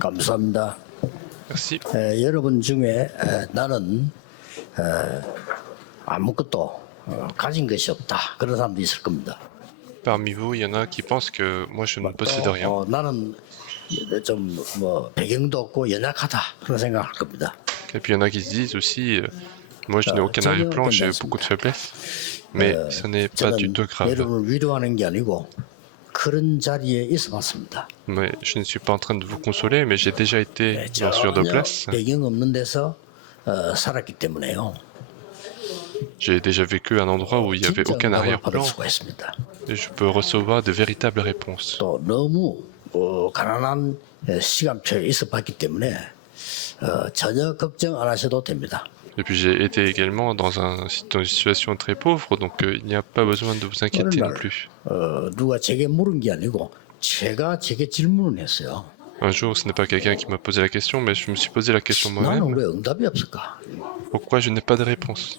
감사합니다. Merci. 여러분 중에 나는 아무것도 가진 것이 없다 그런 사람도 있을 겁니다. Parmi vous, il y en a qui pensent que moi je ne possède 또 rien. 나는 좀 뭐 배경도 없고 연약하다 그런 생각할 겁니다. Et puis il y en a qui se disent aussi, moi je n'ai aucun arrière-plan, j'ai beaucoup de faiblesses. Mais ce n'est pas du 저는 tout grave. 여러분을 위로하는 게 아니고 그런 자리에 있어봤습니다. Mais je ne suis pas en train de vous consoler, mais j'ai déjà été dans ce genre de 전혀 place. 배경 없는 데서 살았기 때문에요. J'ai déjà vécu à un endroit où il n'y avait 진짜 aucun 응답을 받을 arrière-plan. 수가 있습니다. Et je peux recevoir de véritables réponses. 또 너무 가난한 시간표에 있어봤기 때문에 전혀 걱정 안 하셔도 됩니다. Et puis j'ai été également dans une situation très pauvre, donc il n'y a pas besoin de vous inquiéter non plus. 누가 제게 물은 게 아니고 제가 제게 질문을 했어요. Un jour, ce n'est pas quelqu'un qui m'a posé la question, mais je me suis posé la question 나는 moi-même. 왜 응답이 없을까? Pourquoi je n'ai pas de réponse?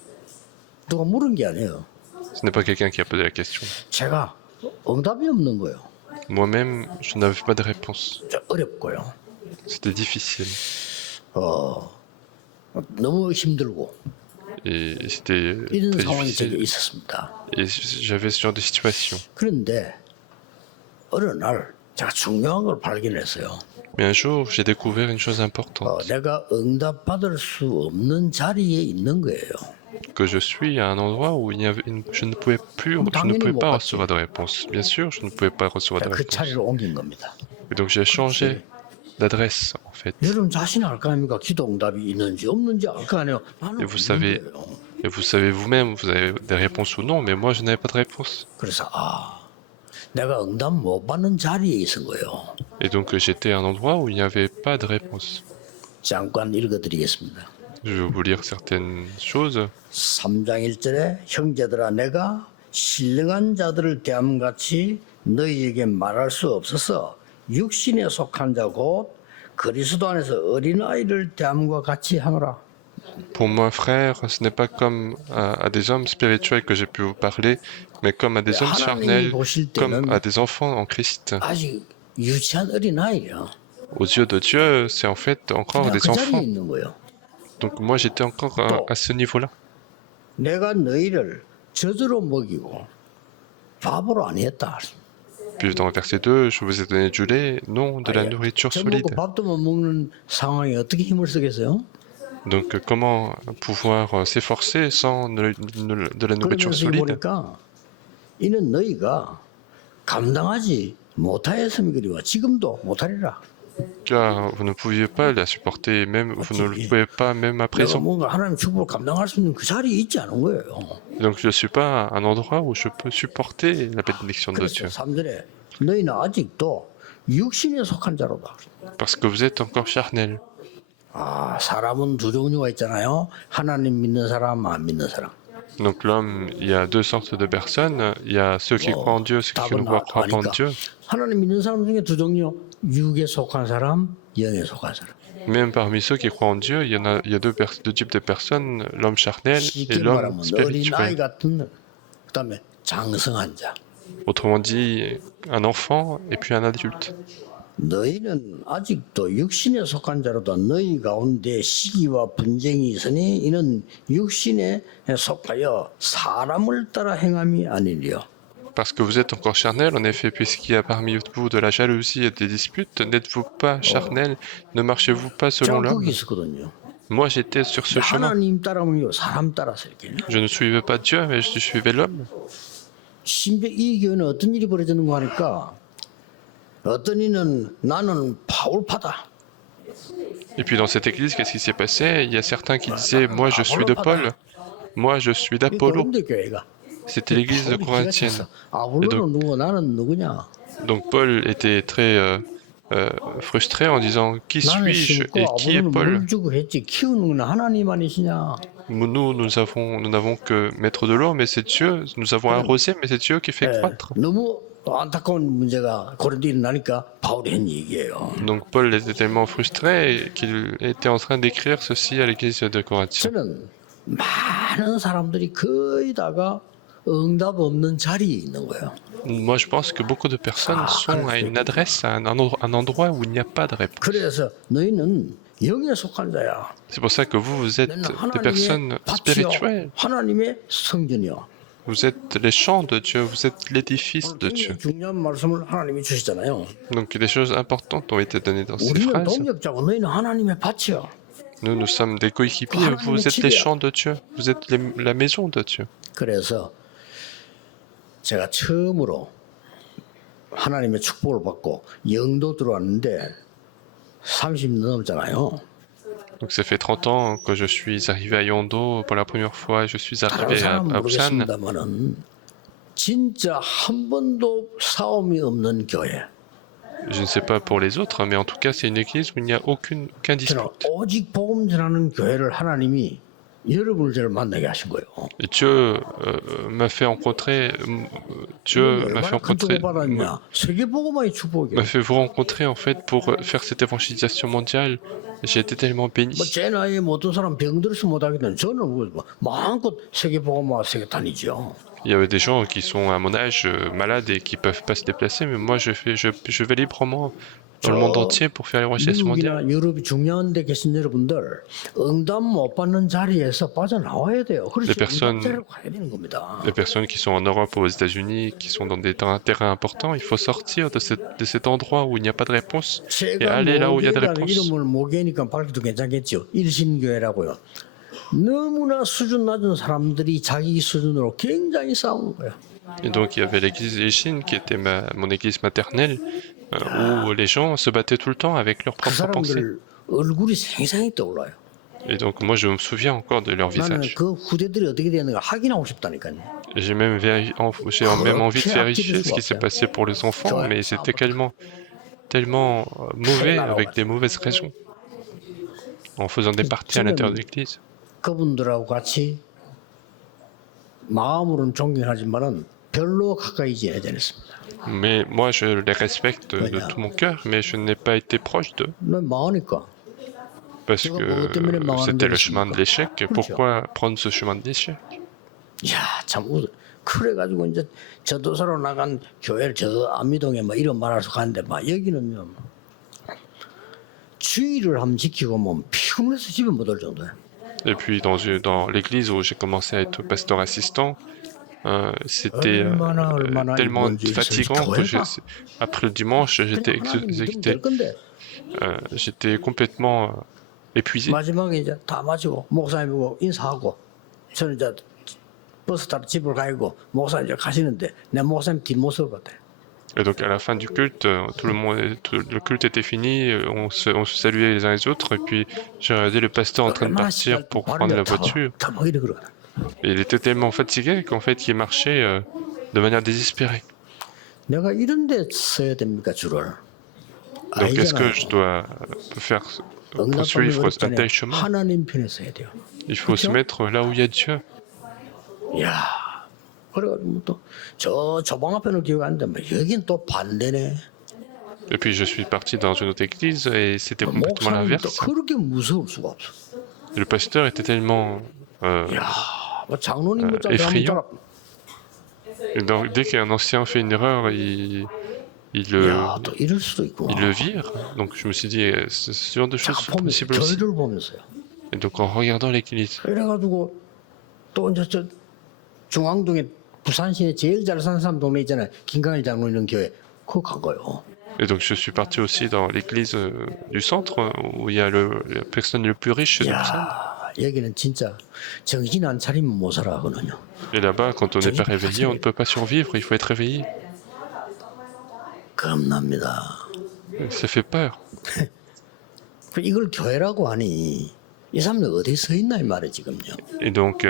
누가 물은 게 아니에요. Ce n'est pas quelqu'un qui a posé la question. 제가 응답이 없는 거예요. Moi-même, je n'avais pas de réponse. 좀 어렵고요. C'était difficile. 너무 힘들고 Et c'était 이런 très 상황이 제게 difficile. 있었습니다. Et j'avais ce genre de situation. 그런데 어느 날 제가 중요한 걸 발견했어요. Mais un jour, j'ai découvert une chose importante. 내가 응답 받을 수 없는 자리에 있는 거예요. Que je suis à un endroit où je ne pouvais plus, je ne pouvais pas recevoir de réponse. Bien sûr, je ne pouvais pas recevoir de 그 réponse. 자리를 옮긴 겁니다. Et donc j'ai changé d'adresse, en fait. 여러분 자신이 알 거 아닙니까? 기도 응답이 있는지 없는지 알 거 아니에요. 나는 Et vous 없는 savez, 거예요. et vous savez vous-même, vous avez des réponses ou non, mais moi je n'avais pas de réponse. 그래서 내가 응답 못 받는 자리에 있은 거예요. Et donc j'étais à un endroit où il n'y avait pas de réponse. 잠깐 읽어드리겠습니다. Je vais vous lire certaines choses. 3장 1절에 형제들아 내가 신령한 자들을 대함같이 너희에게 말할 수 없어서 육신에 속한 자 곧 그리스도 안에서 어린아이를 대함과 같이 하노라. Pour moi, frère, ce n'est pas comme à des hommes spirituels que j'ai pu vous parler, mais comme à des hommes charnels, comme à des enfants en Christ. 아직 유치한 어린아이야. Aux yeux de Dieu, c'est en fait encore des 그 자리에 enfants. 있는 거예요. Donc moi, j'étais encore à ce niveau-là. 내가 너희를 젖으로 먹이고 밥으로 안 했다. Puis dans le verset 2, je vous ai donné du lait, non de la nourriture 젖 먹고 solide. 밥도 못 먹는 상황에 어떻게 힘을 쓰겠어요? Donc comment pouvoir s'efforcer sans de la nourriture 그러면서 solide? 보니까 이는 너희가 감당하지 못하였음이 그리와 지금도 못하리라. Car vous ne pouviez pas la supporter, même vous ne le pouvez pas même à 내가 présent. 뭔가 하나님 축복을 감당할 수 있는 그 자리에 있지 않은 거예요. Donc je ne suis pas à un endroit où je peux supporter la bénédiction de 그래서 Dieu. 3절에 너희는 아직도 육신에 속한 자로다. Parce que vous êtes encore charnel. 사람은 두 종류가 있잖아요. 하나님 믿는 사람, 안 믿는 사람. Donc l'homme, il y a deux sortes de personnes. Il y a ceux qui croient en Dieu, ceux qui ne croient pas en Dieu. 하나님 믿는 사람 중에 두 종류. 육에 속한 사람, 영에 속한 사람. Même parmi ceux qui croient en Dieu, il y a deux types de personnes, l'homme charnel et 쉽게 l'homme 말하면 어린아이 spirituel. 같은 그다음에 장성한 자. Autrement dit, un enfant et puis un adulte. 너희는 아직도 육신에 속한 자로다. 너희 가운데 시기와 분쟁이 있으니 이는 육신에 속하여 사람을 따라 행함이 아니리요. Parce que vous êtes encore charnel, en effet, puisqu'il y a parmi vous de la jalousie et des disputes, n'êtes-vous pas charnel? Ne marchez-vous pas selon 제가 l'homme? 거기 있었거든요. Moi, j'étais sur ce chemin. 하나님 따라오면 사람 따라서 이렇게. Je ne suivais pas Dieu, mais je suivais l'homme. 심지어 이 교회는 어떤 일이 벌어지는 거 하니까 어떤 이는 나는 바울파다. Et puis dans cette église, qu'est-ce qui s'est passé? Il y a certains qui disaient, moi je suis de Paul, moi je suis d'Apollo. 고린도 교회가. C'était l'église de Corinthienne. 아볼로는 누구 나는 누구냐? Donc Paul était très frustré en disant, qui 나는 suis-je 심고 et qui est 아볼로는 Paul? 물 주고 했지 키우는 건 하나님만이시냐? Nous n'avons que mettre de l'eau, mais c'est Dieu. Nous avons arrosé, mais c'est Dieu qui fait croître. 너무 안타까운 문제가 고린도에 일어나니까 바울이 한 얘기예요. Donc Paul était tellement frustré qu'il était en train d'écrire ceci à l'église de Corinthiens. 저는 많은 사람들이 거의 다가 응답 없는 자리에 있는 거예요. Moi, je pense que beaucoup de personnes sont à une adresse, à un endroit où il n'y a pas de réponse. 그래서 너희는 영에 속한 자야. C'est pour ça que vous êtes 너희는 des 하나님의 personnes 밭이요, spirituelles. 하나님의 성전이요. Vous êtes les champs de Dieu, vous êtes l'édifice de Dieu. 굉장히 중요한 말씀을 하나님이 주시잖아요. Donc des choses importantes ont été données dans ces 우리는 phrases. 동역자고 너희는 하나님의 밭이요. Nous sommes des coéquipiers, vous êtes les champs de Dieu, vous êtes la maison de Dieu. 그래서 제가 처음으로 하나님의 축복을 받고 영도 들어왔는데 30년 넘었잖아요. Donc ça fait 30 ans que je suis arrivé à Yondo pour la première fois, je suis 다른 arrivé à 사람은 Busan. 모르겠습니다만은 진짜 한 번도 싸움이 없는 교회. Je ne sais pas pour les autres, mais en tout cas c'est une église où il n'y a aucun 저는 dispute. 오직 복음 전하는 교회를 하나님이 여러분을 저를 만나게 하신 거예요. Et Dieu m'a fait rencontrer, Dieu m'a fait 얼마나 큰 rencontrer, 축복 받았냐? 세계 복음화의 축복이에요. m'a fait vous rencontrer en fait pour faire cette évangélisation mondiale. J'ai été tellement béni. 뭐제 나이에 모든 사람 병들어서 못하겠는 저는 뭐 마음껏 세계 복음화 세계 다니죠. Il y avait des gens qui sont à mon âge malades et qui peuvent pas se déplacer, mais moi je vais librement dans le monde entier pour faire l'évangélisation mondiale. 미국이나 유럽이 중요한 데 계신 여러분들 응답 못 받는 자리에서 빠져나와야 돼요. 그래서 Les personnes- 응답자를 가야 되는 겁니다. Les personnes qui sont en Europe ou aux États-Unis, qui sont dans des terrains importants, il faut sortir de cet endroit où il n'y a pas de réponse et 제가 aller là où il y a des 모교회라는 réponses. 이름을 모교니까 밝혀도 괜찮겠죠. 일신교회라고요. 너무나 수준 낮은 사람들이 자기 수준으로 굉장히 싸우는 거예요. Et donc il y avait l'église des Chines qui était mon église maternelle, où les gens se battaient tout le temps avec leurs 그 propres pensées. 사람들 얼굴이 생생히 떠올라요. Et donc moi je me souviens encore de leur 나는 visage. 그 후대들이 어떻게 되는가 확인하고 싶다니까요. J'ai même, même envie de vérifier ce qui s'est passé pour les enfants, mais c'était tellement mauvais avec des mauvaises raisons. En faisant des parties à l'intérieur de l'église. 그분들하고 같이 마음으로는 존경하지만은 별로 가까이 지내지 않았습니다. Mais moi je les respecte de tout mon cœur, mais je n'ai pas été proche d'eux. 넌 망하니까. Parce que c'était le chemin de l'échec. Pourquoi prendre ce chemin de l'échec? 야, 참 그래가지고 이제 저도사로 나간 교회를 저 안미동에 뭐 이런 말할 수 가는데 막 여기는요 주의를 한번 지키고 뭐 피곤해서 집에 못 올 정도야. Et puis dans l'église où j'ai commencé à être pasteur assistant, c'était tellement fatigant que après le dimanche j'étais exécuté. J'étais complètement épuisé. 마지막에 이제 다 마치고 목사님하고 인사하고 저는 이제 버스 타러 집을 가고 목사님 이제 가시는데 내 목사님 뒷모습을 봤대. Et donc à la fin du culte, le culte était fini, on se saluait les uns les autres, et puis j'ai regardé le pasteur en train de partir pour prendre la voiture. Et il était tellement fatigué qu'en fait il marchait de manière désespérée. 내가 이런 데 써야 됩니까 줄을? Donc est-ce que je dois faire poursuivre un tel chemin? 하나님 편에 서야 돼요. Il faut se mettre là où il y a Dieu. 야, 그래가지고 또저 조방 앞에는 기억 안 나는데 여긴 또 반대네. Et puis je suis parti dans une autre église et c'était complètement l'inverse. 그렇게 무서울 수가 없어. Et le pasteur était tellement 뭐 장로님 뭐 effrayant. Et donc dès qu'un ancien fait une erreur, il 또 이럴 수도 있고. le vire. Donc je me suis dit, ce genre de choses sont possibles aussi. 교회를 보면서요. Et donc en regardant l'église. 그래가지고 또 이제 저 중앙동에 부산시에 제일 잘 사는 사람 동네 있잖아요. 김강일 장로 있는 교회. 그거 간 거예요. Et donc je suis parti aussi dans l'église du centre où il y a la personne le plus riche de Busan. 야, 여기는 진짜 정신 안 차리면 못 살아 하거든요. Et là-bas, quand on n'est pas réveillé, on ne peut pas survivre. Il faut être réveillé. 겁납니다. Ça fait peur. 이걸 교회라고 하니 이 사람들 어디 서 있나 이 말이에요 지금요. Et donc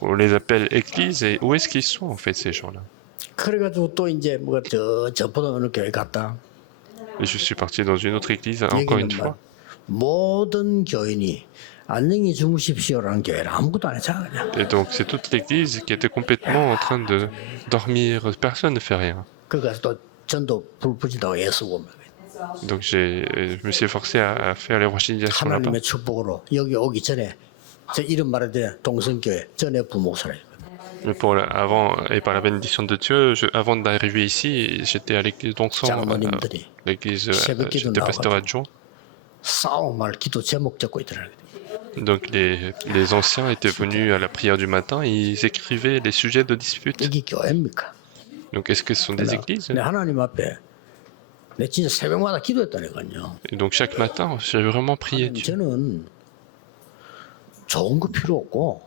on les appelle églises. Et où est-ce qu'ils sont en fait ces gens-là? 그래가지고 또 이제 뭐가 저 보다 어느 교회 갔다. Et je suis parti dans une autre église encore une fois. 모든 교인이 안녕히 주무십시오라는 교회를 아무것도 안 했잖아 그냥. Et donc c'est toute l'église qui était complètement en train de dormir. Personne ne fait rien. 그래서 또 전도 불 붙인다고 애쓰고 막. Donc je me suis forcé à faire l'évangélisation là-bas. 하나님의 축복으로 여기 오기 전에 저 이름 말할 때 동성교회 전에 부목사래요. Mais avant, et par la bénédiction de Dieu, avant d'arriver ici, j'étais à l'église d'Ongson, 장로님들이 l'église, 새벽기도 j'étais pasteur 나와가지고 adjoint. 싸움할 기도 제목 적고 있더라고요. Donc les anciens étaient venus à la prière du matin et ils écrivaient les sujets de dispute. 이게 교회입니까? Donc est-ce que ce sont des églises? 내 하나님 앞에 내 진짜 새벽마다 기도했다니까요. Et donc chaque matin, j'ai vraiment prié Dieu. 저는 좋은 거 필요 없고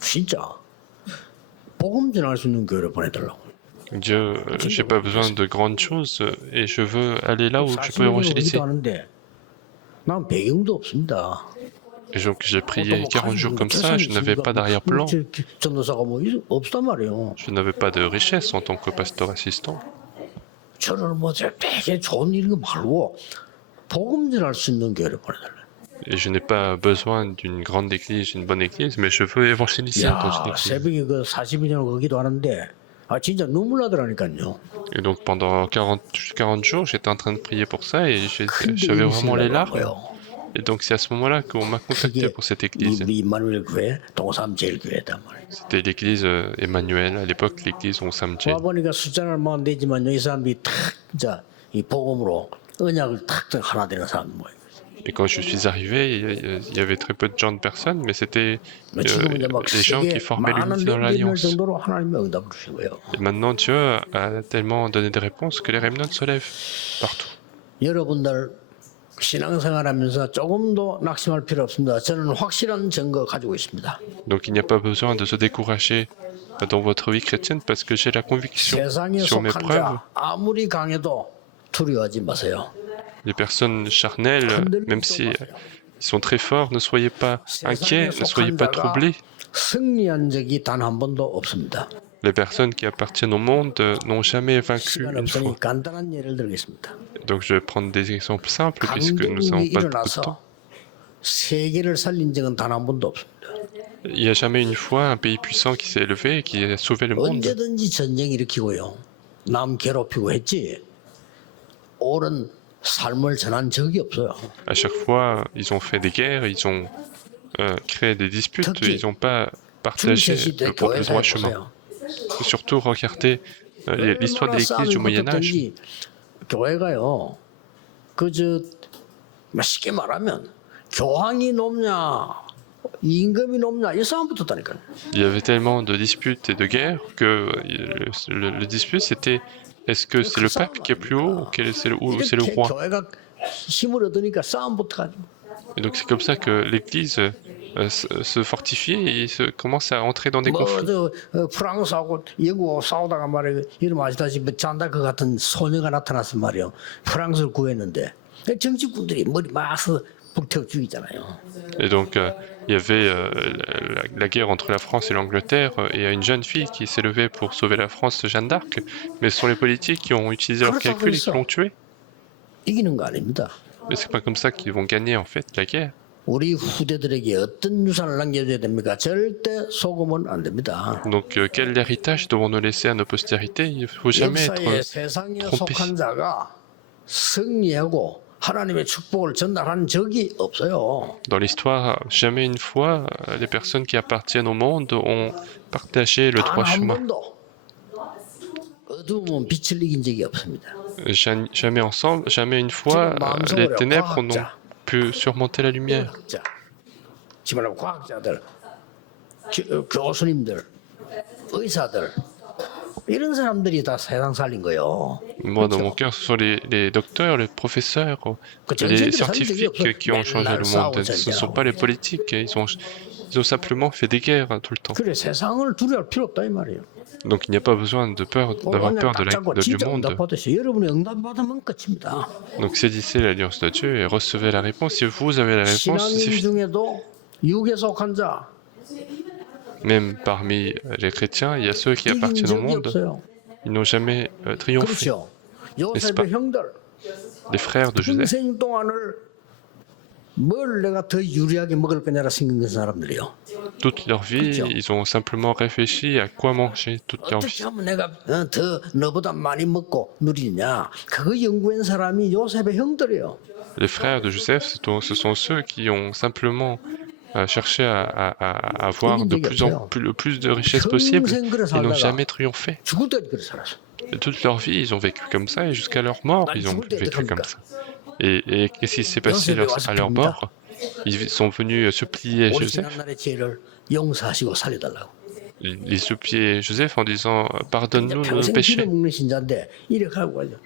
진짜 복음 전할 수 있는 교회를 보내달라고. Dieu, j'ai pas besoin de grandes choses et je veux aller là où je peux évangéliser. 하는데 난 배경도 없습니다. Et donc j'ai prié 40 jours comme ça, je n'avais pas d'arrière-plan, 전도사가 뭐 없단 말이에요. je n'avais pas de richesse en tant que pasteur assistant. 저는 뭐 되게 좋은 일인 거 말고 복음 전할 수 있는 교회를 보내달라. Et je n'ai pas besoin d'une grande église, une bonne église, mais je veux évangéliser dans une 야, église. 새벽에 그 42년을 거기도 하는데 아 진짜 눈물 나더라니까요. Et donc pendant 40 jours, j'étais en train de prier pour ça et j'avais vraiment les larmes. Et donc c'est à ce moment-là qu'on m'a contacté pour cette église. 우리 임마누엘 교회 동삼제일교회단 말이에요. C'était l'église Emmanuel, à l'époque l'église Onsamje. 와 보니까 숫자는 뭐 안 되지만 이 사람들이 탁 진짜 이 복음으로 언약을 탁 하나 되는 사람 뭐예요. Et quand je suis arrivé, il y avait très peu de gens de personnes, mais c'était les gens qui formaient l'unité dans l'Alliance. 정도로 하나님이 응답을 주시고요. Et maintenant, Dieu a tellement donné des réponses que les remnants se lèvent partout. 여러분들 신앙생활하면서 조금도 낙심할 필요 없습니다. 저는 확실한 증거 가지고 있습니다. Donc il n'y a pas besoin de se décourager dans votre vie chrétienne parce que j'ai la conviction 세상에 sur mes 속한 preuves. 자 아무리 강해도 두려워하지 마세요. Les personnes charnelles, même si ils sont très forts, ne soyez pas inquiets, ne soyez pas troublés. 승리한 적이 단 한 번도 없습니다. Les personnes qui appartiennent au monde n'ont jamais vaincu 시간 une fois. 없으니 간단한 예를 들겠습니다. Donc je vais prendre des exemples simples puisque nous n'avons 강대국이 pas beaucoup de temps. 일어나서 세계를 살린 적은 단 한 번도 없습니다. Il n'y a jamais une fois un pays puissant qui s'est élevé et qui a sauvé le monde. 언제든지 전쟁 일으키고요. 남 괴롭히고 했지. 옳은 삶을 전한 적이 없어요. À chaque fois, ils ont fait des guerres, ils ont créé des disputes, ils n'ont pas partagé le droit chemin. Et surtout, regardez l'histoire de l'Église du Moyen-Âge. 교회가요. 그저 쉽게 말하면 교황이 높냐 임금이 높냐 이 싸움 붙었다니까요. Il y avait tellement de disputes et de guerres que le dispute c'était est-ce que c'est le pape qui est plus haut ou c'est le roi? 교회가 힘을 얻으니까 싸움 붙어가지고. Et donc c'est comme ça que l'Église se fortifie et commence à entrer dans des conflits. 프랑스하고 영국하고 싸우다가 말이에요. 이름 아시다시피 잔다크 같은 소녀가 나타나서 말이에요. 프랑스를 구했는데 정치꾼들이 머리 막서 불태워 죽이잖아요. Et donc il y avait la guerre entre la France et l'Angleterre et il y a une jeune fille qui s'est levée pour sauver la France, Jeanne d'Arc, mais ce sont les politiques qui ont utilisé leurs calculs et qui l'ont tuée. 이기는 거 아닙니다. Mais c'est pas comme ça qu'ils vont gagner en fait la guerre. 우리 후대들에게 어떤 유산을 남겨줘야 됩니까? 절대 속으면 안 됩니다. Donc quel héritage devons-nous laisser à nos postérités? Il ne faut jamais 역사에 être 세상에 trompé. 속한 자가 승리하고 하나님의 축복을 전달한 적이 없어요. Dans l'histoire, jamais une fois, les personnes qui appartiennent au monde ont partagé le droit 단 한 chemin. 번도 어두움은 빛을 이긴 적이 없습니다. Jamais ensemble, jamais une fois, les ténèbres n'ont pu surmonter la lumière. 과학자, 지금 과학자들, 교수님들, 의사들 이런 사람들이 다 세상 살린 거예요. Moi, dans mon cœur, ce sont les docteurs, les professeurs, les scientifiques qui ont changé le monde. Ce ne sont pas les politiques. Ils ont simplement fait des guerres tout le temps. 그래 세상을 두려워할 필요 없다 이 말이에요. Donc il n'y a pas besoin d'avoir peur du monde. 여러분이 응답받으면 끝입니다. Donc saisissez l'alliance de Dieu et recevez la réponse. Si vous avez la réponse, c'est 신앙인 suffit. 중에도 육에 속한 자 Même parmi les chrétiens, il y a ceux qui 이긴 appartiennent au 적이 monde. 없어요. Ils n'ont jamais triomphé. 그렇죠. 요셉의 형들 Les frères de Joseph, 평생 동안을 뭘 내가 더 유리하게 먹을 거냐라 생긴 사람들이요. toute leur vie, ils ont simplement réfléchi à quoi manger toute leur 어떻게 vie. 하면 내가 더 너보다 많이 먹고 누리냐? 그거 연구한 사람이 요셉의 형들이에요. Les frères de Joseph, ce sont ceux qui ont simplement cherché à avoir le plus de richesses possible. Ils n'ont jamais triomphé. 죽을 때까지 그렇게 살았어. Et toute leur vie, ils ont vécu comme ça et jusqu'à leur mort, ils ont vécu comme ça. Et qu'est-ce qui s'est passé à leur mort? Ils sont venus supplier 우리 Joseph. 지난날의 죄를 용서하시고 살려달라고. Ils suppliaient Joseph en disant pardonne-nous nos 평생 péchés. 기름 먹는 신자인데 이렇게 하고 가죠.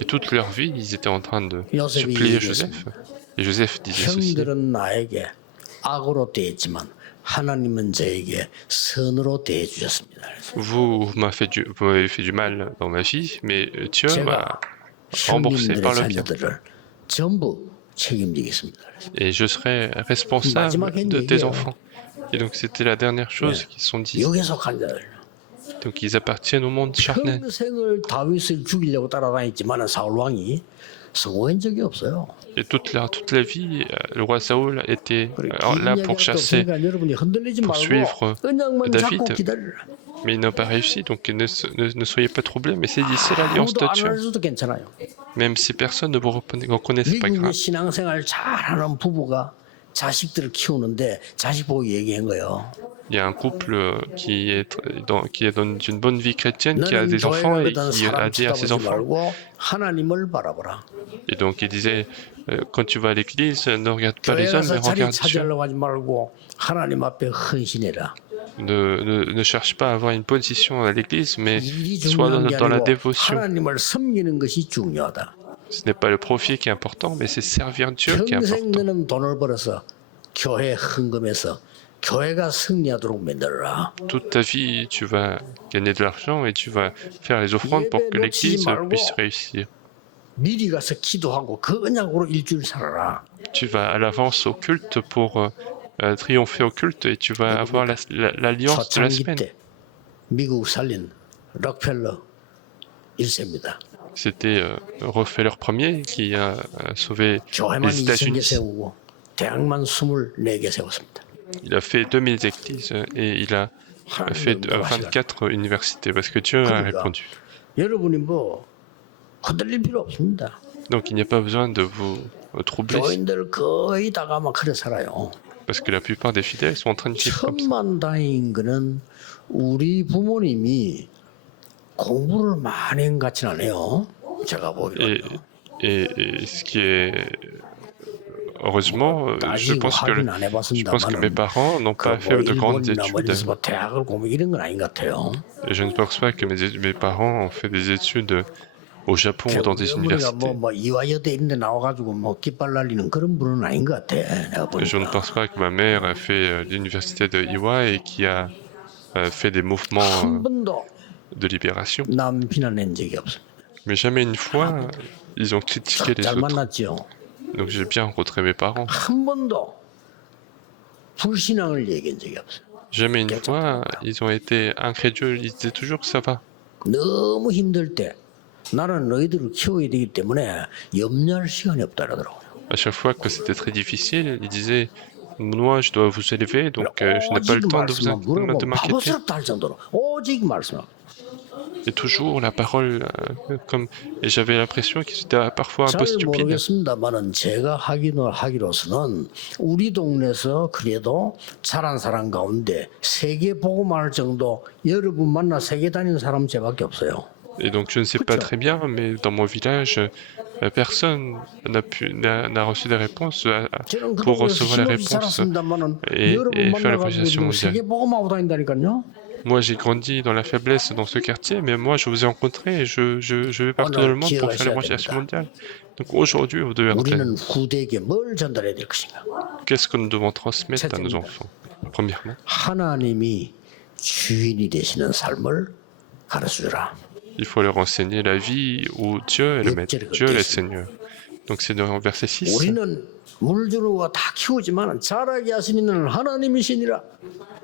Et toute leur vie, ils étaient en train de 요셉이 supplier 얘기했습니다. Joseph. Et Joseph disait ceci. 형들은 나에게 악으로 대했지만 하나님은 저에게 선으로 대해 주셨습니다. Vous m'avez fait du mal dans ma vie, mais Dieu m'a 제가 remboursé par le 형님들의 bien. 자녀들을 전부 책임지겠습니다. Et je serai responsable de tes enfants. Et donc c'était la dernière chose qu'ils se sont dit. 육에 속한 자들. Donc ils appartiennent au monde charnel. 평생을 다윗을 죽이려고 따라다녔지만 사울 왕이 성공한 적이 없어요. Et toute la vie, le roi Saoul était là pour chasser, 여러분이 흔들리지 pour 말고 suivre 언약만 잡고 David. 기다리라. Mais ils n'ont pas réussi, donc ne soyez pas troublés, mais saisissez l'alliance de 아무도 안 Dieu. 알아줘도 괜찮아요. Même si personne ne vous reconnaît, c'est pas 미국의 grave. 신앙생활 잘하는 부부가 자식들을 키우는데 자식 보고 얘기한 거예요. Il y a un couple qui est dans une bonne vie chrétienne, qui a 너는 des enfants 교회를 et 가던 qui a 사람 dit à ses 쳐다보지 enfants. 말고 하나님을 바라보라. Et donc il disait, quand tu vas à l'église, ne regarde pas 교회 les hommes, mais 가서 자리 regarde Dieu. 차지하려고 하지 말고 하나님 앞에 헌신해라. Ne cherche pas à avoir une position à l'église, mais 일이 sois 중요한 게 dans la 아니고 dévotion. 하나님을 섬기는 것이 중요하다. Ce n'est pas le profit qui est important, mais c'est servir Dieu qui est 평생 important. 너는 돈을 벌어서 교회 헌금해서 교회가 승리하도록 만들어라. Toute ta vie, tu vas gagner de l'argent et tu vas faire les offrandes pour que l'église puisse réussir. 미리 가서 기도하고 그 언약으로 일주일 살아라. Tu vas à l'avance au culte pour triompher au culte et tu vas avoir l'alliance de la 초창기 semaine. 때 미국 살린 록펠러 1세입니다. C'était Rockefeller Ier qui a sauvé 교회만 les 2,000개 États-Unis. 세우고 대학만 24개 세웠습니다. Il a fait 2000 églises et il a fait 24 universités parce que Dieu a répondu. 여러분이 뭐 흔들릴 필요 없습니다. Donc il n'y a pas besoin de vous troubler 교인들 거의 다가 막 그래 살아요. parce que la plupart des fidèles sont en train de vivre comme ça. 천만다행인 거는 우리 부모님이 공부를 많이 한 것 같지는 않아요. 제가 보기로는. Et ce qui est heureusement, je pense que mes parents n'ont pas fait de grandes études. 대학을 공부 이런 건 아닌 것 같아요. Et je ne pense pas que mes parents ont fait des études au Japon ou dans des universités. 뭐 이화여대 이런 데 나와가지고 뭐 깃발 날리는 그런 분은 아닌 것 같아. 내가 Et je ne 보니까. pense pas que ma mère a fait l'université de Iwa et qui a fait des mouvements 한 번도 de libération. 남 비난한 적이 없습니다. Mais jamais une fois, ils ont critiqué les 잘 autres. 만났죠. Donc j'ai bien rencontré mes parents. 한 번도 불신앙을 얘기한 적이 없어요. Jamais une fois, ils ont été incrédules. Ils disaient toujours que ça va. 너무 힘들 때 나는 너희들을 키워야 되기 때문에 염려할 시간이 없다 그러더라고요. À chaque fois que c'était très difficile, ils disaient moi, je dois vous élever, donc je n'ai pas le temps de m'inquiéter. 바보스럽다 할 정도로 오직 말씀하고. Et toujours la parole comme... Et j'avais l'impression qu'ils étaient parfois un peu 잘 stupides. 모르겠습니다만은 제가 하기로서는 우리 동네에서 그래도 잘한 사람 가운데 세계 복음할 정도 여러분 만나 세계 다니는 사람 제밖에 없어요. Et donc je ne sais pas très bien, mais dans mon village, personne n'a reçu des réponses pour recevoir les réponses et faire l'évangélisation mondiale. 세계 복음하고 다닌다니까요. Moi, j'ai grandi dans la faiblesse dans ce quartier, mais moi, je vous ai rencontré et je vais partout dans le monde pour faire l'évangélisation mondiale. Donc aujourd'hui, vous devez retenir. 우리는 후대에게 뭘 전달해야 될 것인가? Qu'est-ce que nous devons transmettre à nos enfants? Premièrement, 하나님이 주인이 되시는 삶을 가르쳐주라. il faut leur enseigner la vie où Dieu est le maître, Dieu est le Seigneur. Donc c'est dans verset 6. 우리는 물 주는 거 다 키우지만 자라게 하시는 이는 하나님이시니라.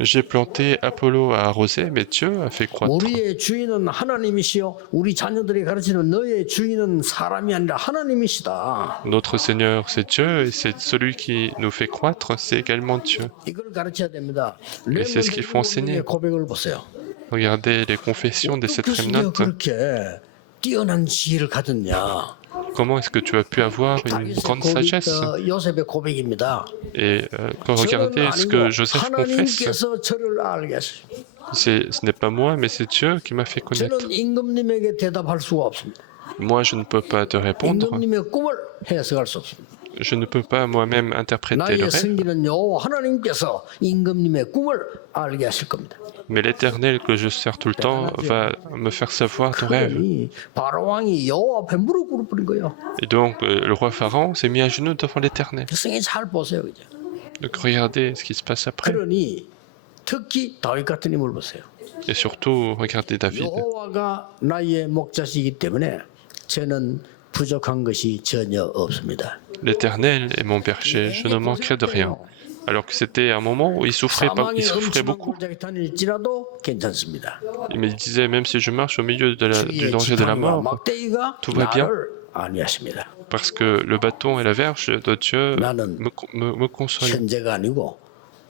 J'ai planté, Apollo a arrosé, mais Dieu a fait croître. 우리의 주인은 하나님이시요 우리 자녀들이 가르치는 너의 주인은 사람이 아니라 하나님이시다. Notre Seigneur, c'est Dieu, et c'est celui qui nous fait croître, c'est également Dieu. 이걸 가르쳐야 됩니다. Et c'est ce qu'il faut enseigner. 고백을 보세요. Regardez les confessions des sept 어떻게 remnants. 그렇게 뛰어난 지혜를 가졌냐? comment est-ce que tu as pu avoir une 다윗의 grande 고백, sagesse? 요셉의 고백입니다. Et quand 저는 regardez ce 아니고 que Joseph confesse, 하나님께서 저를 알게 하셨습니다. ce n'est pas moi, mais c'est Dieu qui m'a fait connaître. 저는 임금님에게 대답할 수가 없습니다. Moi, je ne peux pas te répondre. 임금님의 꿈을 해석할 수 없습니다. Je ne peux pas moi-même interpréter le 나의 rêve. 승기는 여호와 하나님께서 임금님의 꿈을 알게 하실 겁니다. Mais l'Éternel que je sers tout le temps va me faire savoir ton rêve. 그러니 바로 왕이 여호와 앞에 무릎 꿇어버린 거예요. Et donc, le roi Pharaon s'est mis à genoux devant l'Éternel. 성이 잘 보세요, 그죠? Donc, regardez ce qui se passe après. 그러니 특히 다윗 같은 인물을 보세요. Et surtout, regardez David. 여호와가 나의 목자시기 때문에 저는 부족한 것이 전혀 없습니다. L'Éternel est mon berger, je ne manquerai de rien. Alors que c'était un moment où il souffrait 사망이 souffrait 음침한 beaucoup. 골짜기 다닐지라도 괜찮습니다. Mais il disait, même si je marche au milieu du 주의 danger de la 지팡이와 mort, 막대기가 tout va bien. 나를 안위하십니다. parce que le bâton et la verge de Dieu 나는 me consolent. 현재가 아니고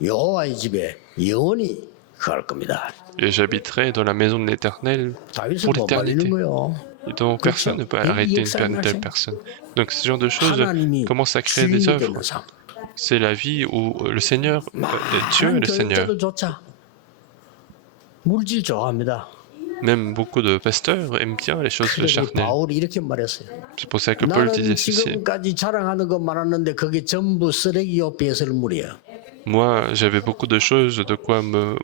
여호와의 집에 영원히 갈 겁니다. Et j'habiterai dans la maison de l'Éternel 다윗을 pour 못 말리는 l'éternité. 거요. Et donc personne ne peut arrêter une telle personne. Donc ce genre de choses 하나님이 commence à créer des 주인이 œuvres. 되는 삶. C'est la vie où le Seigneur, Dieu est 많은 le Seigneur. 교육자들조차 물질 좋아합니다. Même beaucoup de pasteurs aiment bien les choses 그래서 charnelles. 바울이 이렇게 말했어요. C'est pour ça que Paul 나는 disait ceci. 지금까지 자랑하는 것 많았는데 그게 전부 쓰레기요 배설물이에요. Moi, j'avais beaucoup de choses de quoi me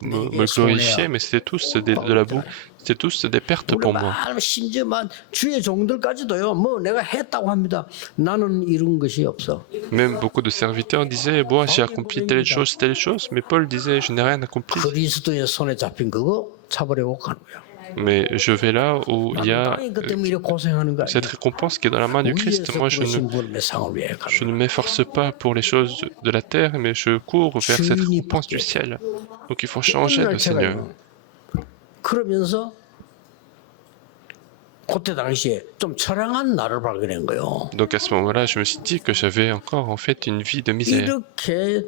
glorifier, mais c'était tous de la boue. C'était tous des pertes pour moi. 심지어만 주의 종들까지도요. 뭐 내가 했다고 합니다. 나는 이룬 것이 없어. Même beaucoup de serviteurs disaient, bon, j'ai accompli telle chose, mais Paul disait, je n'ai rien accompli. 그리스도의 손에 잡힌 그거 잡으려고 가는 거야. Mais je vais là où il y a 나는 그 때문에 이렇게 고생하는 거 아니야. cette récompense qui est dans la main du Christ. Moi, je ne m'efforce pas pour les choses de la terre, mais je cours vers cette récompense du ciel. Donc il faut changer de Seigneur. 그러면서 그때 당시에 좀 처량한 나를 발견한 거예요. Donc à ce moment-là, je me suis dit que j'avais encore en fait une vie de misère. 이렇게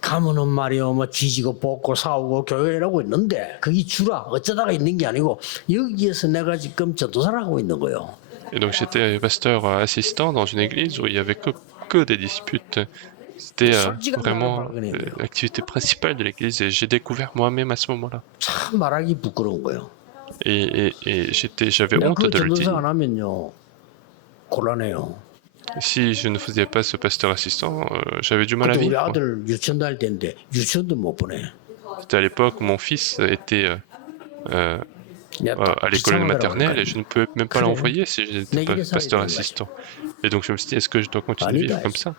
가면은 말이요, 뭐 뒤지고 볶고 싸우고 교회라고 있는데 그게 주라 어쩌다가 있는 게 아니고 여기에서 내가 지금 전도사를 하고 있는 거예요. Et donc j'étais pasteur assistant dans une église où il y avait que des disputes. C'était vraiment l'activité principale de l'église et j'ai découvert moi-même à ce moment-là. 참 말하기 부끄러운 거예요. Et j'avais honte de le 전도사 dire. 안 하면요 곤란해요. Si je ne faisais pas ce pasteur assistant, j'avais du mal à 그때 우리 vivre. 아들 유치원도 할 때인데 유치원도 못 보내. C'était à l'époque où mon fils était à l'école maternelle et je ne pouvais même pas l'envoyer si je n'étais pas pasteur assistant. Et donc je me suis dit, est-ce que je dois continuer à vivre comme ça?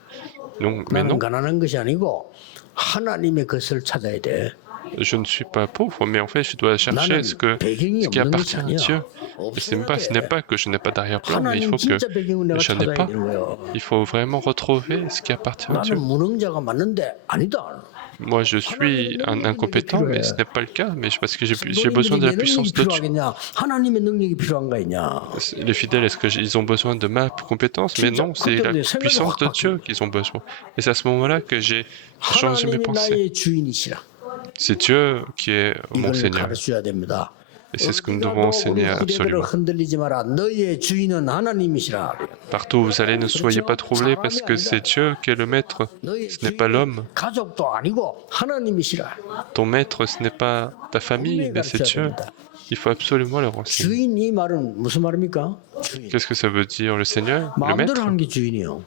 Non, mais non, 나는 가난한 것이 아니고 하나님의 것을 찾아야 돼. je ne suis pas pauvre, mais en fait je dois chercher 나는 ce 배경이 qui 없는 appartient 것이 à 아니야. Dieu. Et ce n'est pas que je n'ai pas d'arrière-plan, mais il 하나님 faut que 진짜 배경을 내가 je n'ai 찾아야 pas. 되는 거예요. Il faut vraiment retrouver ce qui appartient à Dieu. 나는 무능자가 맞는데 아니다. Moi, je suis un incompétent, mais ce n'est pas le cas, mais parce que j'ai besoin de la 너희들이 내 puissance 능력이 de Dieu. 필요하겠냐? 하나님의 능력이 필요한가 있냐? Les fidèles, est-ce qu'ils ont besoin de ma compétence? Mais non, c'est la puissance de Dieu qu'ils ont besoin. Et c'est à ce moment-là que j'ai changé mes 하나님이 pensées. 나의 주인이시라. C'est Dieu qui est mon 이걸 Seigneur. 가르쳐야 됩니다. Et c'est ce que nous devons enseigner absolument. 흔들리지 마라. 너의 주인은 하나님이시라. Partout où vous allez, ne soyez pas troublés parce que c'est Dieu qui est le maître. Ce n'est pas l'homme. 가족도 아니고 하나님이시라. Ton maître, ce n'est pas ta famille, mais c'est Dieu. Il faut absolument leur enseigner. 주인 이 말은 무슨 말입니까? 주인. Qu'est-ce que ça veut dire, le Seigneur? Le 마음대로 maître? 하는 게 주인이요.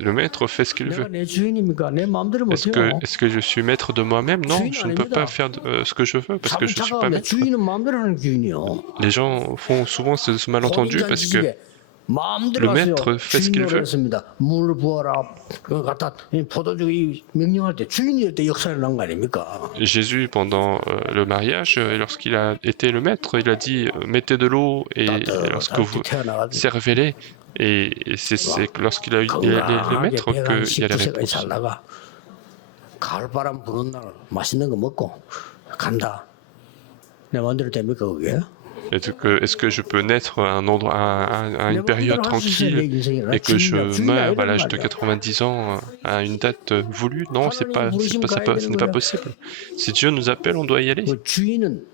Le maître fait ce qu'il 내가 veut. 내 주인입니까? 내 마음대로 Est-ce 못해요. que je suis maître de moi-même? Non, je ne peux pas faire ce que je veux parce que je ne suis pas 착각하는데 maître. 주인은 마음대로 하는 주인이요. Les gens font souvent ce malentendu parce que 마음대로 le maître 하세요. fait ce qu'il veut. 했습니다. 물을 부어라. 그거 갖다 포도주의 명령할 때 주인일 때 역사를 난 거 아닙니까? Jésus, pendant le mariage, lorsqu'il a été le maître, il a dit mettez de l'eau et lorsque vous servez-les. Et c'est lorsqu'il a eu le maître qu'il y a les réponses. 살다가 가을바람 부는 날 맛있는 거 먹고 간다. 내 마음대로 됩니까 그게? Est-ce que je peux naître à un endroit, à une période tranquille et que je meurs à l'âge de 90 ans à une date voulue? Non, ce n'est pas possible. Si Dieu nous appelle, on doit y aller. 주인은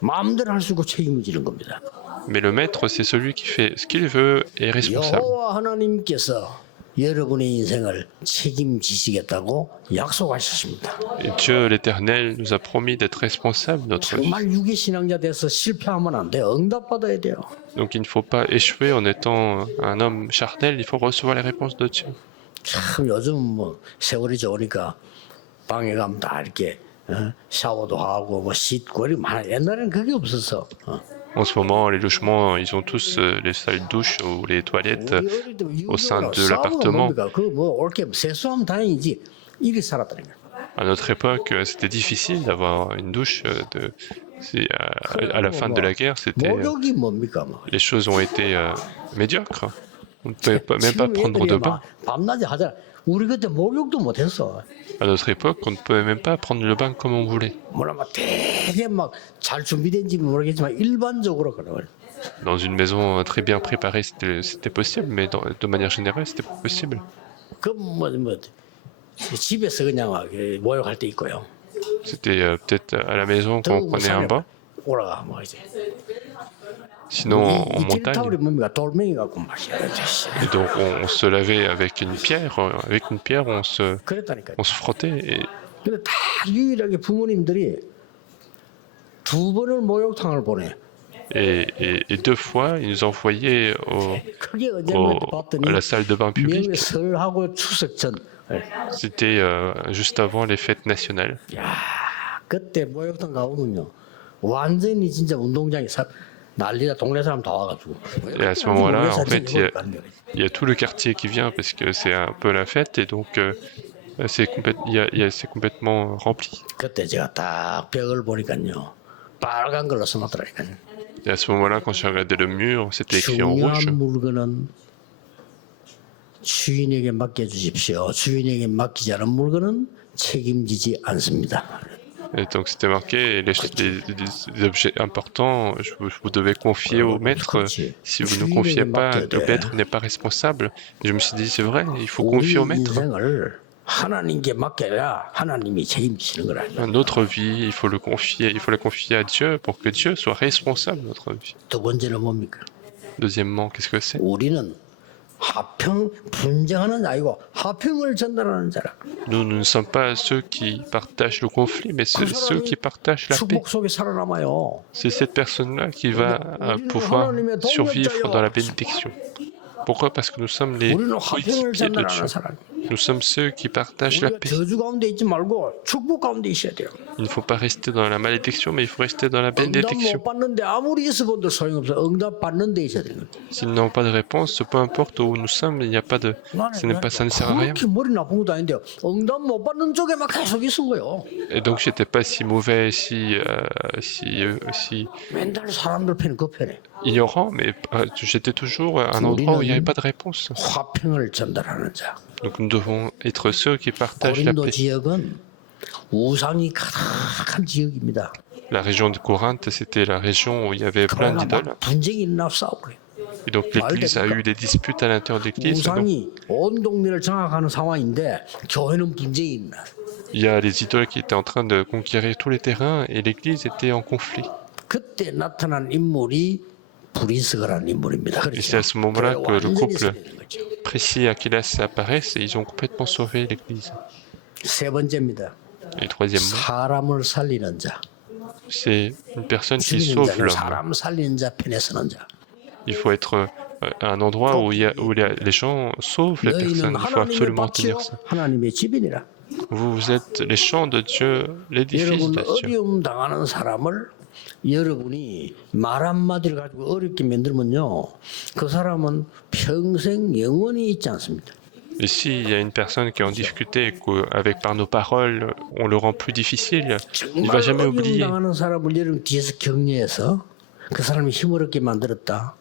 마음대로 할 수 있고 책임을 지는 겁니다. Mais le maître, c'est celui qui fait ce qu'il veut et est responsable. 여호와 하나님께서 여러분의 인생을 책임지시겠다고 약속하셨습니다. Et Dieu, l'Éternel, nous a promis d'être responsable de notre vie. 정말 유기 신앙자 돼서 실패하면 안 돼요. 응답받아야 돼요. Donc il ne faut pas échouer en étant un homme charnel, il faut recevoir les réponses de Dieu. 참 요즘 뭐 세월이 좋으니까 방에 가면 다 이렇게 샤워도 하고 뭐 씻고 이런 많아. 옛날에는 그게 없었어. En ce moment, les logements, ils ont tous les salles de douche ou les toilettes 우리 어릴 때 au sein 유교로 de 싸우면 l'appartement. 뭡니까? 그뭐 옳게 세수하면 다행이지. 이리 살았다는 거야. À notre époque, c'était difficile d'avoir une douche. À la fin de la guerre, 목욕이 뭡니까? 뭐. les choses ont été médiocres. On ne pouvait même pas 지금 prendre 애들이 de 막 bain. 밤낮에 하잖아. 우리 그때 목욕도 못했어. À notre époque, on ne pouvait même pas prendre le bain comme on voulait. 물론 막 되게 막 잘 준비된지 모르겠지만 일반적으로 그래. Dans une maison très bien préparée, c'était possible, mais de manière générale, c'était pas possible. 그뭐 집에서 그냥 막 목욕할 때 있고요. C'était peut-être à la maison quand on prenait un bain. 올라가 뭐 이제. Sinon, en 이 montagne. 타올이 뭡니까? 돌멩이 갖고 마셔야 돼. Et donc, on se lavait avec une pierre. Avec une pierre, 그랬다니까. on se frottait. Et 근데 다 유일하게 부모님들이 두 번을 목욕탕을 보내. Et deux fois, ils nous envoyaient 그게 언제면 봤더니 à la salle de bain publique. 명절하고 추석 전. C'était juste avant les fêtes nationales. 야, 그때 목욕탕 가보면요. 완전히 진짜 운동장에 난리다. 동네 사람 다 와가지고. Et à ce moment-là, en fait, il y a tout le quartier qui vient parce que c'est un peu la fête et donc c'est complètement rempli. 그때 제가 딱 벽을 보니까요. 빨간 걸로 써놨더라니까요. Et à ce moment-là, quand j'ai regardé le mur, c'était écrit en rouge. 중요한 물건은 주인에게 맡겨주십시오. 주인에게 맡기지 않은 물건은 책임지지 않습니다. Et donc c'était marqué, les objets importants, vous devez confier au maître. Si vous ne confiez pas, le maître n'est pas responsable. Et je me suis dit, c'est vrai, il faut confier au maître. 인생을 하나님께 맡겨야 하나님이 책임지시는 거라. Notre vie, il faut la confier à Dieu pour que Dieu soit responsable de notre vie. 두 번째는 뭡니까? Deuxièmement, qu'est-ce que c'est? 우리는 화평 분쟁하는 자이고 화평을 전달하는 자라. Nous ne sommes pas ceux qui partagent le conflit, mais ceux qui partagent la paix. 축복 속에 살아남아요. C'est cette personne-là qui va pouvoir survivre dans la bénédiction. Pourquoi? Parce que nous sommes les 우리는 화평을 coéquipiers de 전달하는 Dieu. 사람. Nous sommes ceux qui partagent la 우리가 paix. 저주 가운데 있지 말고 축복 가운데 있어야 돼요. Il ne faut pas rester dans la malédiction, mais il faut rester dans la 응답 bénédiction. 못 받는데 아무리 있어 본들 소용없어. 응답 받는 데 있어야 돼요. S'ils n'ont pas de réponse, peu importe où nous sommes, il n'y a pas de. Ça ne sert à rien. 그렇게 머리 나쁜 것도 아닌데요. 응답 못 받는 쪽에만 계속 있은 거예요. Et donc j'étais pas si mauvais, si 맨날 사람들 편에 그 편에. ignorant, mais j'étais toujours à un endroit où il n'y avait pas de réponse. 화평을 전달하는 자. Donc nous devons être ceux qui partagent la 고린도 paix. 지역은 우상이 가득한 지역입니다. La région de Corinthe, c'était la région où il y avait plein 그러나 d'idoles. 막 분쟁이 일어나 싸우고 그래요. Et donc l'église a eu des disputes à l'intérieur de l'église. Donc, 우상이 온 동네를 장악하는 상황인데 교회는 분쟁이 일어나. il y a les idoles qui étaient en train de conquérir tous les terrains et l'église était en conflit. 그때 나타난 인물이 브리스가라는 인물입니다. Et c'est à ce moment-là que le 완전히 couple 소개되는 거죠. Précis à Aquilas apparaissent et ils ont complètement sauvé l'église. 세 번째입니다. Et troisièmement, 사람을 살리는 자. c'est une personne qui 죽이는 sauve 자는 l'homme. 사람 살리는 자 편에 서는 자. Il faut être à un endroit où les gens sauvent la personne. 너희는 Il faut 하나님의 absolument 밭이요 tenir ça. 하나님의 집이니라. Vous êtes les champs de Dieu, l'édifice 여러분 de Dieu. 어려움 당하는 사람을 여러분이 말 한마디를 가지고 어렵게 만들면요. 그 사람은 평생 영원히 있지 않습니다. Et s'il y a une personne qui est en difficulté et qu'avec par nos paroles, on le rend plus difficile, il ne va 정말 jamais 어려움 oublier. 당하는 사람을 여러분 뒤에서 격려해서 그 사람이 힘어렵게 만들었다.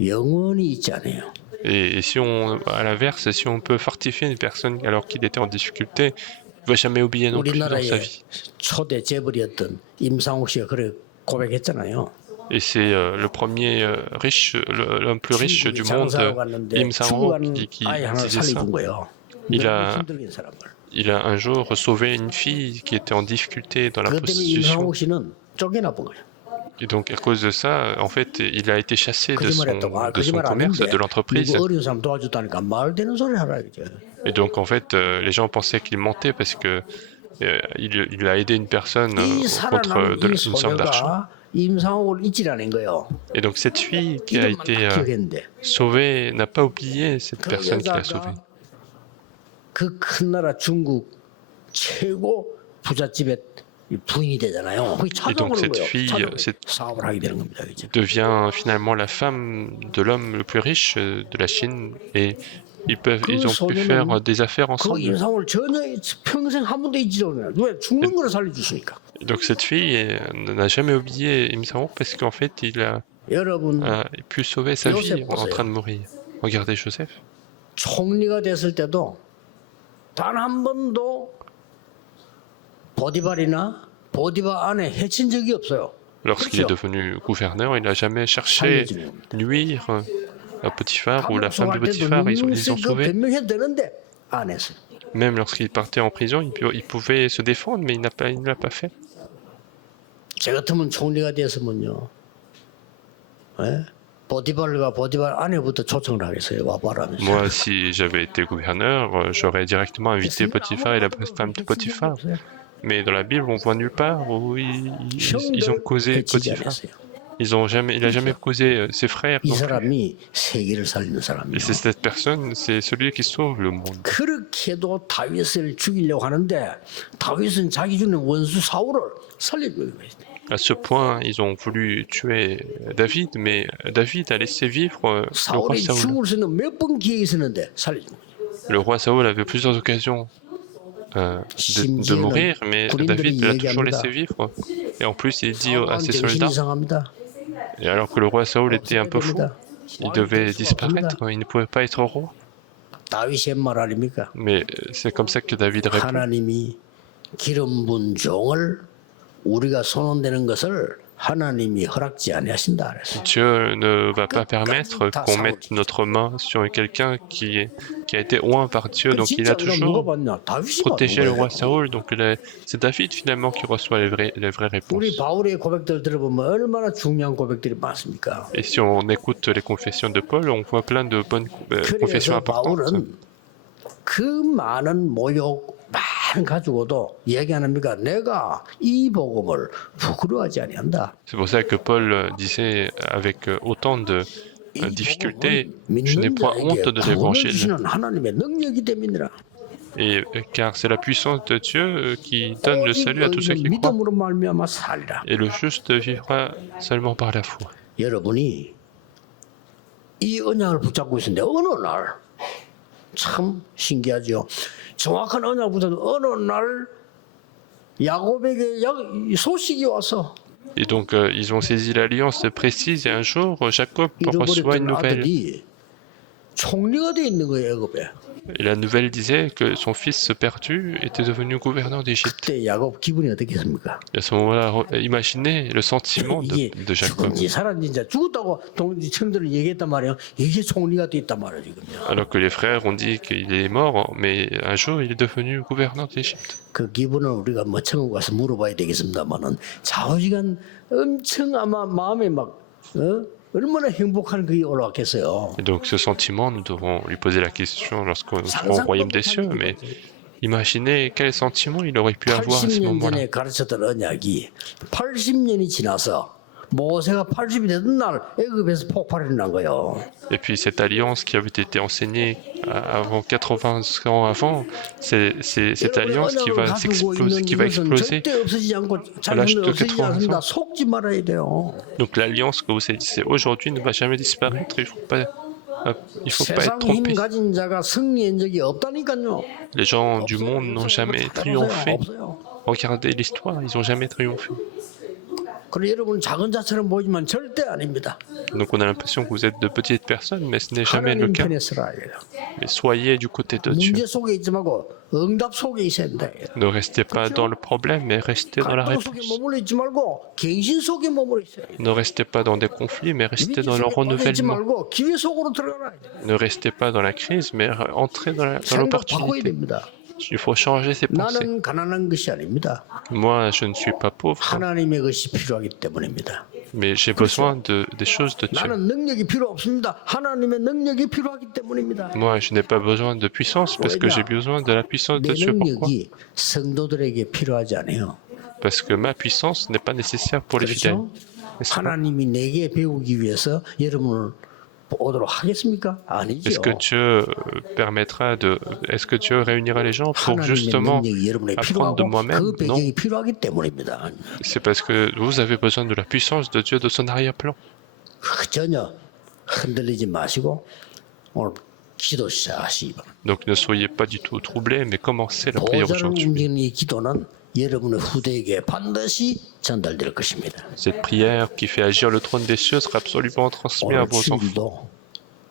영원히 있지 않아요. Et si on, à l'inverse, si on peut fortifier une personne alors qu'il était en difficulté, il ne va jamais oublier non plus dans sa 우리나라의 vie. 초대 재벌이었던 임상옥 씨가 그래 고백했잖아요. Et c'est le premier riche, l'homme plus riche du monde, 장사하고 갔는데 Im Sang-ho, 죽어가는 qui 아이 하나 disait ça. 살려준 거예요. Il a- 힘들게 사람을. Il a un jour sauvé une fille qui était en difficulté dans la 그것 때문에 prostitution. 임상옥 씨는 쫓겨나본 거예요. Et donc à cause de ça, en fait, il a été chassé de son 거짓말 commerce, 아닌데 de l'entreprise. 누구 어려운 사람 도와줬다니까 말 되는 소리 하라 이제. Et donc en fait, les gens pensaient qu'il mentait parce que il a aidé une personne 이 contre 살아남은 이 une somme d'argent. 소녀가 임상옥을 잊지라는 거예요. Et donc cette fille qui a 이름만 été 딱 기억했는데 sauvée n'a pas oublié cette 그 personne qui l'a sauvée. 여자가 그 큰 나라 중국 최고 부잣집의 부인이 되잖아요. 거기 Et donc 찾아오는 cette 거예요. fille 찾아오는 사업을 하게 되는 겁니다. 그죠? devient finalement la femme de l'homme le plus riche de la Chine et ils ont pu faire des affaires 그 ensemble. 임상옥을 전혀 평생 한 번도 잊지 않아요. 왜? 죽는 거를 살려주시니까. Et donc cette fille n'a jamais oublié Im Sang-ok parce qu'en fait il a 여러분 pu sauver sa vie Joseph en train de mourir. Regardez Joseph. 총리가 됐을 때도 단 한 번도 보디바 안에 해친 적이 없어요. Lorsqu'il est devenu gouverneur, il n'a jamais cherché nuire à Potiphar ou la femme de Potiphar. Ils ont sauvé. 변명해도 되는데 안 했어요. Même lorsqu'il partait en prison, il pouvait se défendre, mais il ne l'a pas fait. 제 같으면 총리가 됐으면요. 예? 보디바 아내부터 초청을 하겠어요. 와봐라면서. Moi, si j'avais été gouverneur, j'aurais directement invité Potiphar et la femme de Potiphar. Mais dans la Bible, on voit nulle part où ils ont causé Potiphar. Il a jamais causé ses frères. 이 Non plus. 사람이 세계를 살리는 Et 사람이에요. c'est cette personne, c'est celui qui sauve le monde. 그렇게도 다윗을 죽이려고 하는데 다윗은 자기 주는 원수 사울을 살려줘야 돼요. À ce point, ils ont voulu tuer David, mais David a laissé vivre le roi 사울이 Saoul. 죽을 수 있는 몇 번 기회가 있었는데 살려준 거예요. Le roi Saoul avait plusieurs occasions de mourir, mais David l'a toujours laissé vivre. Et en plus, il dit à ses soldats, 이상합니다. et alors que le roi Saoul était un peu fou, il devait disparaître, il ne pouvait pas être roi. 다윗의 말 아닙니까? Mais c'est comme ça que David répond. 하나님이 기름 분 종을 우리가 손흔대는 것을 하나님이 허락지 아니하신다 그랬어요. Dieu ne va pas permettre qu'on mette notre main sur quelqu'un qui a été oint par Dieu, donc il a 누가 toujours 봤냐? 다윗이 protégé 받은 le roi 거예요. Saoul, donc c'est David finalement qui reçoit les vraies réponses. 우리 바울의 고백들 들어보면 얼마나 중요한 고백들이 많습니까? Et si on écoute les confessions de Paul, on voit plein de bonnes confessions 그래서 importantes. 바울은 그 많은 모욕 많은 가지고도 얘기 안 합니까? 내가 이 복음을 부끄러워하지 아니한다. C'est pour ça que Paul disait avec autant de difficultés, je n'ai point honte de l'évangile. 주시는 하나님의 능력이 때문이라. Et car c'est la puissance de Dieu qui donne le salut à tous ceux qui croient. 믿음으로 말미암아 살리라. Et le juste vivra seulement par la foi. 여러분이 이 언약을 붙잡고 있는데 어느 날 참 신기하죠. 정확한 언약을 붙잡고 어느 날 야곱에게 소식이 와서 Et donc ils ont saisi l'alliance précise et un jour Jacob reçoit une 잃어버렸던 nouvelle. 아들이 총리가 돼 있는 거예요, 애굽에. Et la nouvelle disait que son fils perdu était devenu gouverneur d'Égypte. 그때 야곱 기분이 어떻겠습니까? Et à ce moment-là, imaginez le sentiment 이게 de Jacob. 죽은지 살았는지 이제 죽었다고 청들은 얘기했단 말이에요. 이게 총리가 돼 있단 말이에요, 지금요. Alors que les frères ont dit qu'il est mort, mais un jour il est devenu gouverneur d'Égypte. 그 기분은 우리가 뭐청하고 가서 물어봐야 되겠습니다만은 좌우지간 엄청 아마 마음에 막 얼마나 행복한 그게 올라왔겠어요. Et donc ce sentiment, nous devrons lui poser la question lorsqu'on sera au royaume des cieux, mais imaginez quel sentiment il aurait pu avoir à ce 80년 moment-là. 전에 가르쳤던 언약이 80년이 지나서 모세가 80이 되던 날 애굽에서 폭발이 난 거예요. Et puis cette alliance qui avait été enseignée avant 80 ans avant, c'est cette alliance qui va exploser 절대 없어지지 않고 à l'âge 자기는 de 없어지지 80 않습니다. ans. 속지 말아야 돼요. Donc l'alliance que vous saisissez aujourd'hui ne va jamais disparaître, il faut pas être 세상 힘 trompé. 가진 자가 승리한 적이 없다니까요. Les gens du monde n'ont jamais triomphé. 없어요. Regardez l'histoire, ils n'ont jamais triomphé. 그래 여러분 작은 자처럼 보이지만 절대 아닙니다. Donc on a l'impression que vous êtes de petites personnes, mais ce n'est jamais le 하나님 cas. 편에 서라 해요. Mais soyez du côté de Dieu. 문제 속에 있지 말고 응답 속에 있어야 된다. Ne restez pas dans le problème, mais restez dans la 갈등 속에 réponse. 머물러 있지 말고 갱신 속에 머물러 있어야 돼. Ne restez pas dans des conflits, mais restez 위기 dans le 속에 빠져 있지 renouvellement. 말고 기회 속으로 들어가라. Ne restez pas dans la crise, mais entrez dans 생각 바꿔야 l'opportunité. 됩니다. Il faut changer ses pensées. 나는 가난한 것이 아닙니다. Moi, je ne suis pas pauvre, 하나님의 것이 필요하기 때문입니다. mais j'ai besoin des choses de Dieu. 나는 능력이 필요 없습니다. 하나님의 능력이 필요하기 때문입니다. Moi, je n'ai pas besoin de puissance parce que j'ai besoin de la puissance de 내 Dieu. Pourquoi? 능력이 성도들에게 필요하지 않아요. Parce que ma puissance n'est pas nécessaire pour les fidèles. 그렇죠? N'est-ce pas? 하나님이 내게 배우기 위해서 여러분을 오도록 하겠습니까? 아니죠. Est-ce que Dieu permettra de... Est-ce que Dieu réunira les gens pour 하나님의 justement 능력이 여러분에게 apprendre de 필요하고 moi-même? 그 Non. 배경이 필요하기 때문입니다. C'est parce que vous avez besoin de la puissance de Dieu, de son arrière-plan. 전혀 흔들리지 마시고 오늘 기도 시작하시기 바랍니다. Donc ne soyez pas du tout troublés, mais commencez la prière 보좌를 aujourd'hui. 움직이는 이 기도는 여러분의 후대에게 반드시 전달될 것입니다. Cette prière qui fait agir le trône des cieux sera absolument transmise à 오늘 vos enfants. 주일도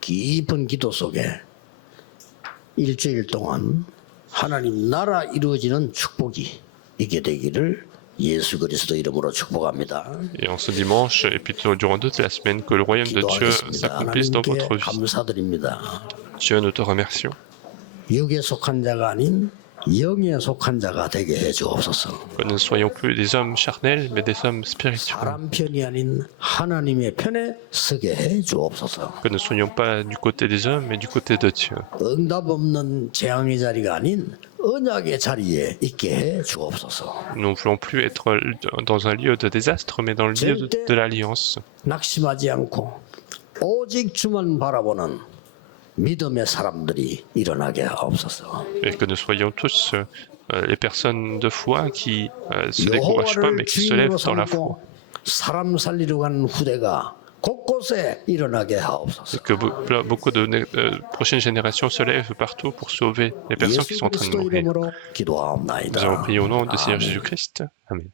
깊은 기도 속에 일주일 동안 하나님 나라 이루어지는 축복이 있게 되기를 예수 그리스도 이름으로 축복합니다. Et en ce dimanche, et puis durant toute la semaine, que le royaume de Dieu 기도하겠습니다. s'accomplisse dans 하나님께 votre vie. 감사드립니다. Dieu, nous te remercions. 육에 속한 자가 아닌 영에 속한 자가 되게 해 주옵소서. Que nous ne soyons plus des hommes charnels, mais des hommes spirituels. 사람 편이 아닌 하나님의 편에 서게 해 주옵소서. Que nous ne soyons pas du côté des hommes, mais du côté de Dieu. 응답 없는 재앙의 자리가 아닌 언약의 자리에 있게 해 주옵소서. Nous ne voulons plus être dans un lieu de désastre, mais dans le lieu de l'alliance. 낙심하지 않고 오직 주만 바라보는 믿음의 사람들이 일어나게 하옵소서. Et que nous soyons tous les personnes de foi qui se découragent pas, mais 여호와를 qui se 주인으로 lèvent dans la foi. 삼고 사람 살리러 가는 후대가 곳곳에 일어나게 하옵소서. Et que beaucoup de prochaines générations se lèvent partout pour sauver les personnes qui 예수 sont en train de 그리스도 mourir. 이름으로 Nous avons 기도하옵나이다. prié au nom de Seigneur 아멘. Jésus-Christ. Amen.